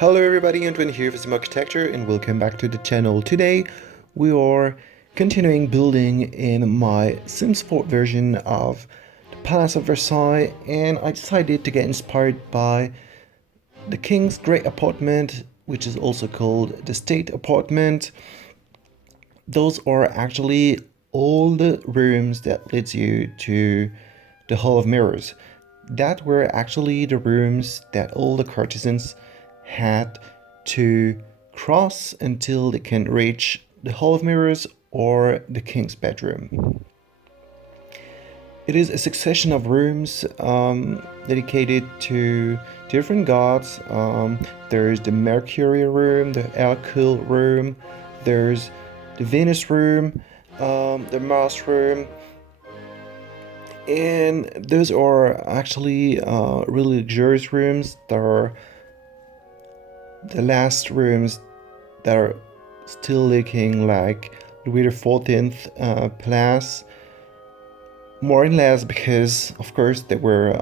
Hello everybody, Antoine here for Simarchitecture and welcome back to the channel. Today we are continuing building in my Sims 4 version of the Palace of Versailles, and I decided to get inspired by the King's Great Apartment, which is also called the State Apartment. Those are actually all the rooms that leads you to the Hall of Mirrors. That were actually the rooms that all the courtesans had to cross until they can reach the Hall of Mirrors or the King's bedroom. It is a succession of rooms dedicated to different gods. There's the Mercury room, the Hercule room, there's the Venus room, the Mars room, and those are actually really luxurious rooms. They're the last rooms that are still looking like Louis XIV Palace, more and less because of course they were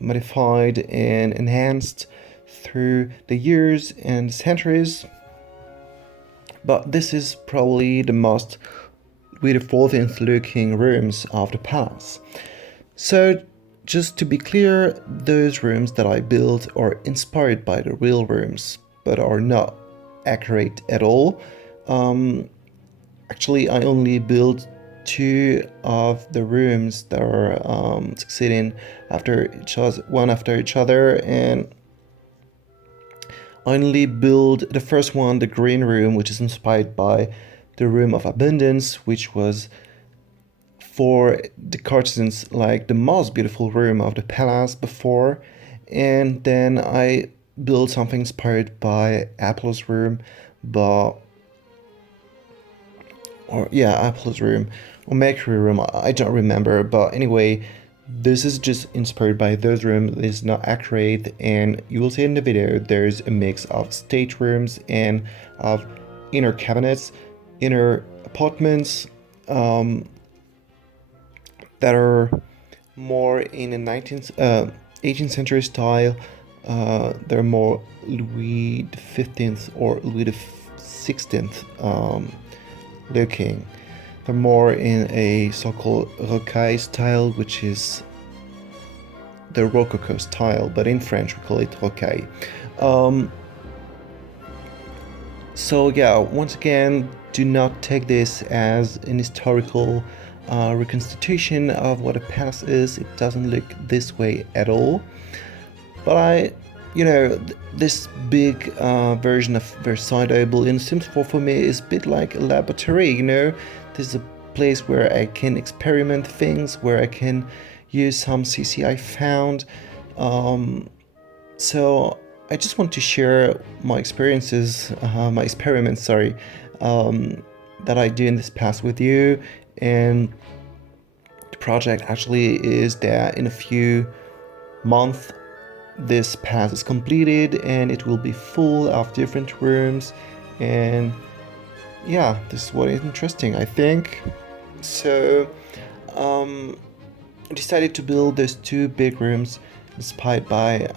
modified and enhanced through the years and centuries, but this is probably the most Louis XIV looking rooms of the palace. So just to be clear, those rooms that I built are inspired by the real rooms, but are not accurate at all. Actually, I only built two of the rooms that are succeeding one after each other, and I only built the first one, the green room, which is inspired by the Room of Abundance, which was for the courtesans like the most beautiful room of the palace before. And then I built something inspired by Apple's room, Apple's room or Mercury room, I don't remember, but anyway, this is just inspired by those rooms. It's not accurate, and you will see in the video there's a mix of state rooms and of inner cabinets, inner apartments, that are more in a 18th century style. They're more Louis XV or Louis XVI looking. They're more in a so-called rocaille style, which is the Rococo style, but in French we call it rocaille. So yeah, once again, do not take this as an historical reconstitution of what a palace is. It doesn't look this way at all. But this big version of Versailles in Sims 4 for me is a bit like a laboratory. This is a place where I can experiment things, where I can use some CC I found. So I just want to share my experiences, my experiments, that I do in this past with you. And the project actually is that in a few months this path is completed and it will be full of different rooms, and yeah, this is what is interesting, I think. So I decided to build those two big rooms inspired by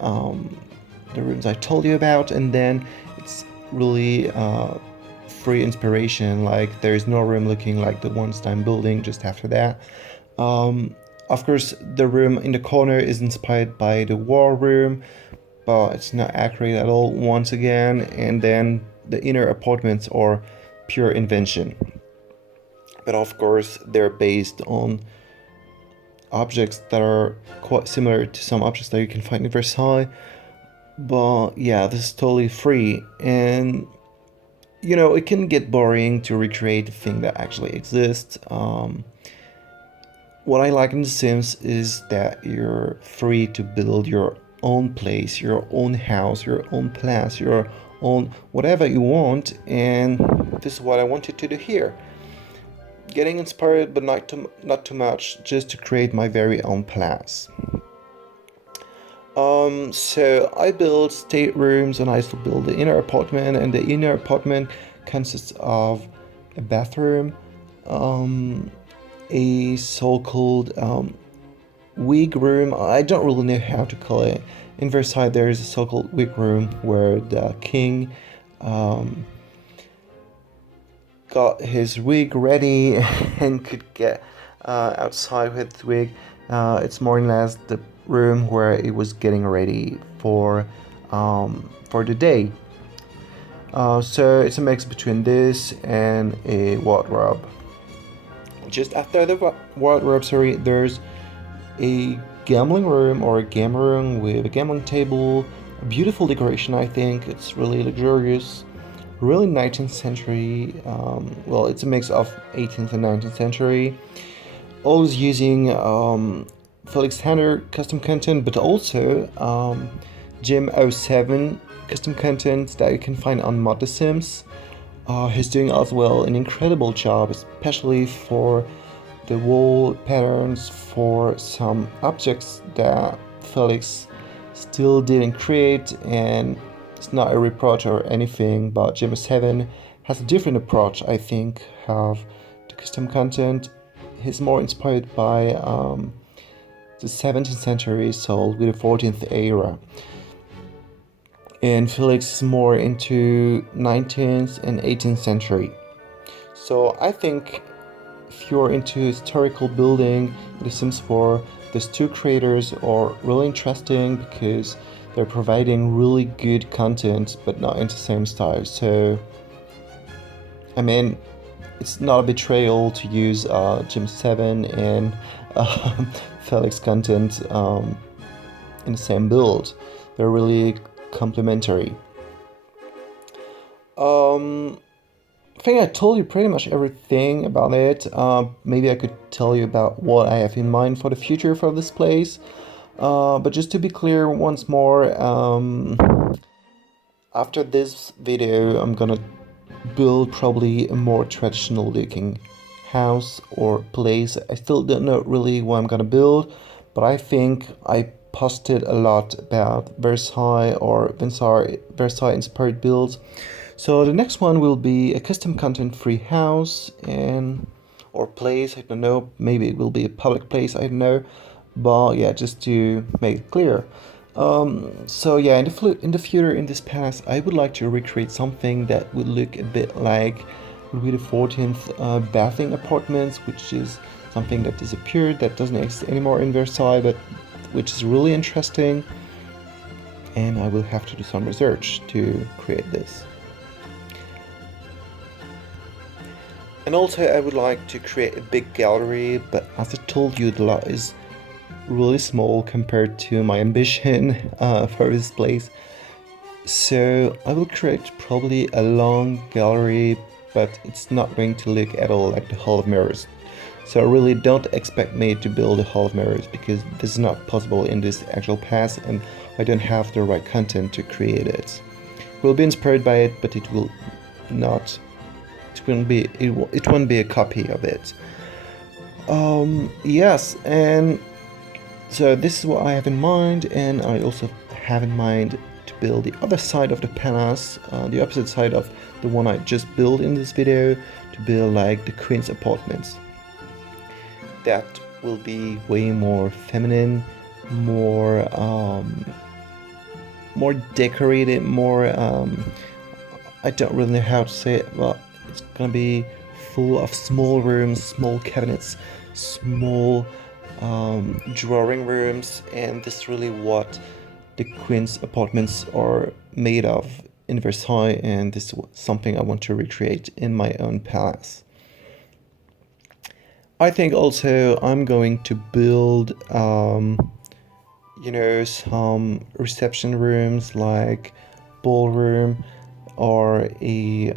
the rooms I told you about, and then it's really free inspiration. Like, there is no room looking like the ones that I'm building just after that. Of course, the room in the corner is inspired by the war room, but it's not accurate at all once again. And then the inner apartments are pure invention, but of course they're based on objects that are quite similar to some objects that you can find in Versailles. But yeah, this is totally free, and it can get boring to recreate a thing that actually exists. What I like in The Sims is that you're free to build your own place, your own house, your own place, your own whatever you want, and this is what I wanted to do here. Getting inspired, but not too much, just to create my very own place. So I built staterooms, and I also built the inner apartment, and the inner apartment consists of a bathroom, a so-called wig room. I don't really know how to call it. In Versailles, there is a so-called wig room where the king got his wig ready and could get outside with the wig. It's more or less the room where it was getting ready for the day. So it's a mix between this and a wardrobe. Just after the wardrobe, sorry, there's a gambling room or a game room with a gambling table. A beautiful decoration, I think. It's really luxurious, really 19th century. Well, it's a mix of 18th and 19th century. Always using Felix Tanner custom content, but also Jim 07 custom content that you can find on Mod The Sims. He's doing as well an incredible job, especially for the wall patterns for some objects that Felix still didn't create, and it's not a reproach or anything, but Jim 7 has a different approach, I think, of the custom content. He's more inspired by the 17th century sold with the 14th era. And Felix is more into 19th and 18th century. So I think if you're into historical building, The Sims 4, these two creators are really interesting because they're providing really good content, but not in the same style. So, I mean, it's not a betrayal to use Jim 7 and Felix content in the same build. They're really complementary. I think I told you pretty much everything about it. Maybe I could tell you about what I have in mind for the future for this place. But just to be clear once more, after this video, I'm gonna build probably a more traditional looking house or place. I still don't know really what I'm gonna build, but I think I posted a lot about Versailles or Versailles inspired builds. So the next one will be a custom content free house and or place. I don't know, maybe it will be a public place, I don't know, but yeah, just to make it clear. So yeah, in the future, in this past, I would like to recreate something that would look a bit like Louis XIV bathing apartments, which is something that disappeared, that doesn't exist anymore in Versailles, but which is really interesting, and I will have to do some research to create this. And also I would like to create a big gallery, but as I told you, the lot is really small compared to my ambition for this place. So I will create probably a long gallery, but it's not going to look at all like the Hall of Mirrors. So really don't expect me to build a Hall of Mirrors, because this is not possible in this actual pass and I don't have the right content to create it. We'll be inspired by it, but it won't be a copy of it. Yes, and so this is what I have in mind, and I also have in mind to build the other side of the palace, the opposite side of the one I just built in this video, to build like the Queen's apartments. That will be way more feminine, more decorated, more I don't really know how to say it, but it's gonna be full of small rooms, small cabinets, small drawing rooms, and this is really what the Queen's apartments are made of in Versailles, and this is something I want to recreate in my own palace. I think also I'm going to build, some reception rooms like ballroom, or a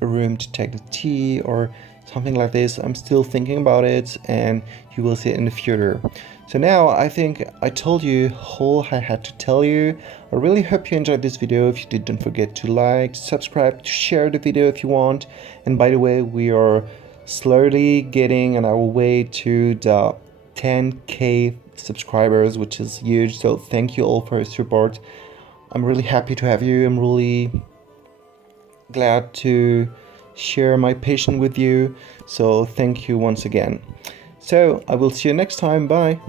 room to take the tea or something like this. I'm still thinking about it, and you will see it in the future. So now I think I told you all I had to tell you. I really hope you enjoyed this video. If you did, don't forget to like, subscribe, to share the video if you want. And by the way, we are slowly getting on our way to the 10k subscribers, which is huge. So thank you all for your support. I'm really happy to have you. I'm really glad to share my passion with you. So thank you once again. So I will see you next time. Bye.